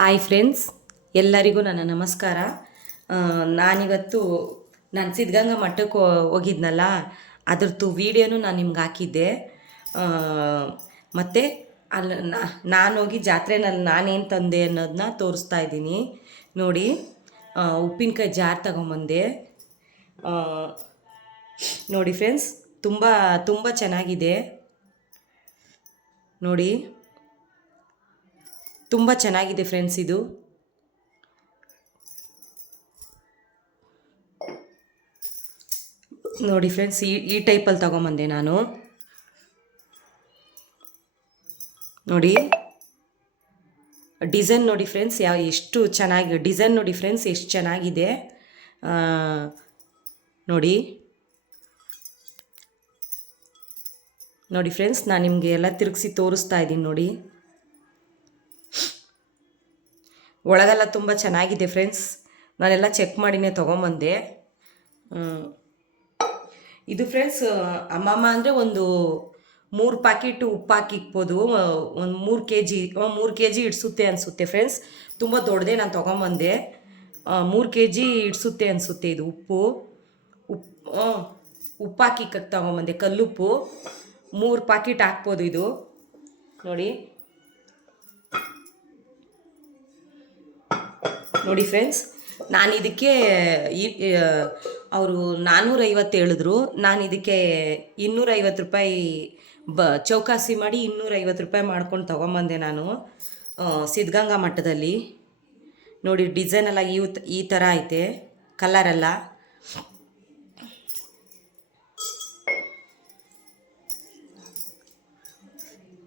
Hi friends, ಎಲ್ಲರಿಗೂ ನನ್ನ ನಮಸ್ಕಾರ. ನಾನಿವತ್ತು ಸಿದ್ಧಗಂಗಾ ಮಠಕ್ಕೆ ಹೋಗಿದ್ನಲ್ಲ, ಅದ್ರದ್ದು ವೀಡಿಯೋನು ನಾನು ನಿಮ್ಗೆ ಹಾಕಿದ್ದೆ. ಮತ್ತು ಅಲ್ಲಿ ನಾನು ಹೋಗಿ ಜಾತ್ರೆನಲ್ಲಿ ನಾನೇನು ತಂದೆ ಅನ್ನೋದನ್ನ ತೋರಿಸ್ತಾ ಇದ್ದೀನಿ ನೋಡಿ. ಉಪ್ಪಿನಕಾಯಿ ಜಾರ್ ತಗೊಂಬಂದೆ ನೋಡಿ ಫ್ರೆಂಡ್ಸ್. ತುಂಬ ತುಂಬ ಚೆನ್ನಾಗಿದೆ ನೋಡಿ, ತುಂಬ ಚೆನ್ನಾಗಿದೆ ಫ್ರೆಂಡ್ಸ್. ಇದು ನೋಡಿ ಫ್ರೆಂಡ್ಸ್, ಈ ಟೈಪಲ್ಲಿ ತಗೊಂಬಂದೆ ನಾನು ನೋಡಿ. ಡಿಸೈನ್ ನೋಡಿ ಫ್ರೆಂಡ್ಸ್, ಎಷ್ಟು ಚೆನ್ನಾಗಿ ಡಿಸೈನ್ ನೋಡಿ ಫ್ರೆಂಡ್ಸ್, ಎಷ್ಟು ಚೆನ್ನಾಗಿದೆ ನೋಡಿ. ನೋಡಿ ಫ್ರೆಂಡ್ಸ್, ನಾನು ನಿಮಗೆ ಎಲ್ಲ ತಿರುಗಿಸಿ ತೋರಿಸ್ತಾ ಇದ್ದೀನಿ ನೋಡಿ. ಒಳಗೆಲ್ಲ ತುಂಬ ಚೆನ್ನಾಗಿದೆ ಫ್ರೆಂಡ್ಸ್. ನಾನೆಲ್ಲ ಚೆಕ್ ಮಾಡಿನೇ ತೊಗೊಂಬಂದೆ. ಇದು ಫ್ರೆಂಡ್ಸ್, ಅಮ್ಮಮ್ಮ ಅಂದರೆ ಒಂದು 3 ಪ್ಯಾಕೆಟು ಉಪ್ಪು ಹಾಕಿಕ್ಬೋದು. ಒಂದು 3 ಕೆ ಜಿ ಇಡಿಸುತ್ತೆ ಅನಿಸುತ್ತೆ ಫ್ರೆಂಡ್ಸ್. ತುಂಬ ದೊಡ್ಡದೇ ನಾನು ತೊಗೊಂಬಂದೆ. 3 ಕೆ ಜಿ ಇಡಿಸುತ್ತೆ ಅನಿಸುತ್ತೆ ಇದು ಉಪ್ಪು. ಉಪ್ಪು ಹಾಕಿ ತೊಗೊಂಬಂದೆ, ಕಲ್ಲುಪ್ಪು. 3 ಪ್ಯಾಕೆಟ್ ಹಾಕ್ಬೋದು ಇದು ನೋಡಿ. ನೋಡಿ ಫ್ರೆಂಡ್ಸ್, ನಾನು ಇದಕ್ಕೆ ಅವರು 450 ಹೇಳಿದ್ರು. ನಾನು ಇದಕ್ಕೆ 250 ರೂಪಾಯಿ ಚೌಕಾಸಿ ಮಾಡಿ 250 ರೂಪಾಯಿ ಮಾಡ್ಕೊಂಡು ತೊಗೊಂಬಂದೆ ನಾನು ಸಿದ್ಧಗಂಗಾ ಮಠದಲ್ಲಿ ನೋಡಿ. ಡಿಸೈನ್ ಎಲ್ಲ ಈ ಥರ ಐತೆ, ಕಲರೆಲ್ಲ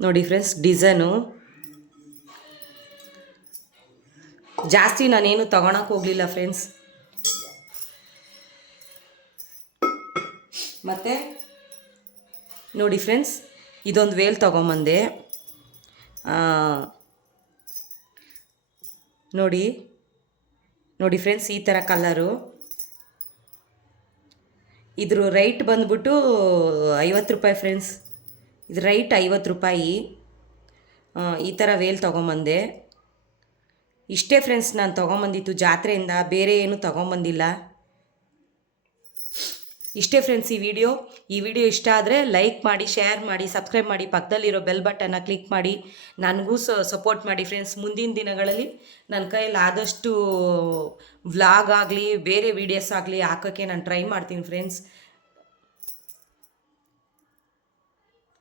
ನೋಡಿ ಫ್ರೆಂಡ್ಸ್. ಡಿಸೈನು ಜಾಸ್ತಿ ನಾನೇನು ತೊಗೊಳಕ್ಕೆ ಹೋಗಲಿಲ್ಲ ಫ್ರೆಂಡ್ಸ್. ಮತ್ತು ನೋಡಿ ಫ್ರೆಂಡ್ಸ್, ಇದೊಂದು ವೇಲ್ ತೊಗೊಂಬಂದೆ ನೋಡಿ. ನೋಡಿ ಫ್ರೆಂಡ್ಸ್, ಈ ಥರ ಕಲರು. ಇದ್ರ ರೈಟ್ ಬಂದ್ಬಿಟ್ಟು 50 ರೂಪಾಯಿ ಫ್ರೆಂಡ್ಸ್. ಇದು ರೈಟ್ 50 ರೂಪಾಯಿ. ಈ ಥರ ವೇಲ್ ತೊಗೊಂಬಂದೆ. ಇಷ್ಟೇ ಫ್ರೆಂಡ್ಸ್ ನಾನು ತೊಗೊಂಬಂದಿತ್ತು ಜಾತ್ರೆಯಿಂದ, ಬೇರೆ ಏನು ತೊಗೊಂಬಂದಿಲ್ಲ. ಇಷ್ಟೇ ಫ್ರೆಂಡ್ಸ್ ಈ ವಿಡಿಯೋ ಇಷ್ಟ ಆದರೆ ಲೈಕ್ ಮಾಡಿ, ಶೇರ್ ಮಾಡಿ, ಸಬ್ಸ್ಕ್ರೈಬ್ ಮಾಡಿ, ಪಕ್ಕದಲ್ಲಿರೋ ಬೆಲ್ ಬಟನ್ನ ಕ್ಲಿಕ್ ಮಾಡಿ, ನನಗೂ ಸಪೋರ್ಟ್ ಮಾಡಿ ಫ್ರೆಂಡ್ಸ್. ಮುಂದಿನ ದಿನಗಳಲ್ಲಿ ನನ್ನ ಕೈಯಲ್ಲಿ ಆದಷ್ಟು ವ್ಲಾಗ್ ಆಗಲಿ ಬೇರೆ ವೀಡಿಯೋಸ್ ಆಗಲಿ ಹಾಕೋಕ್ಕೆ ನಾನು ಟ್ರೈ ಮಾಡ್ತೀನಿ ಫ್ರೆಂಡ್ಸ್.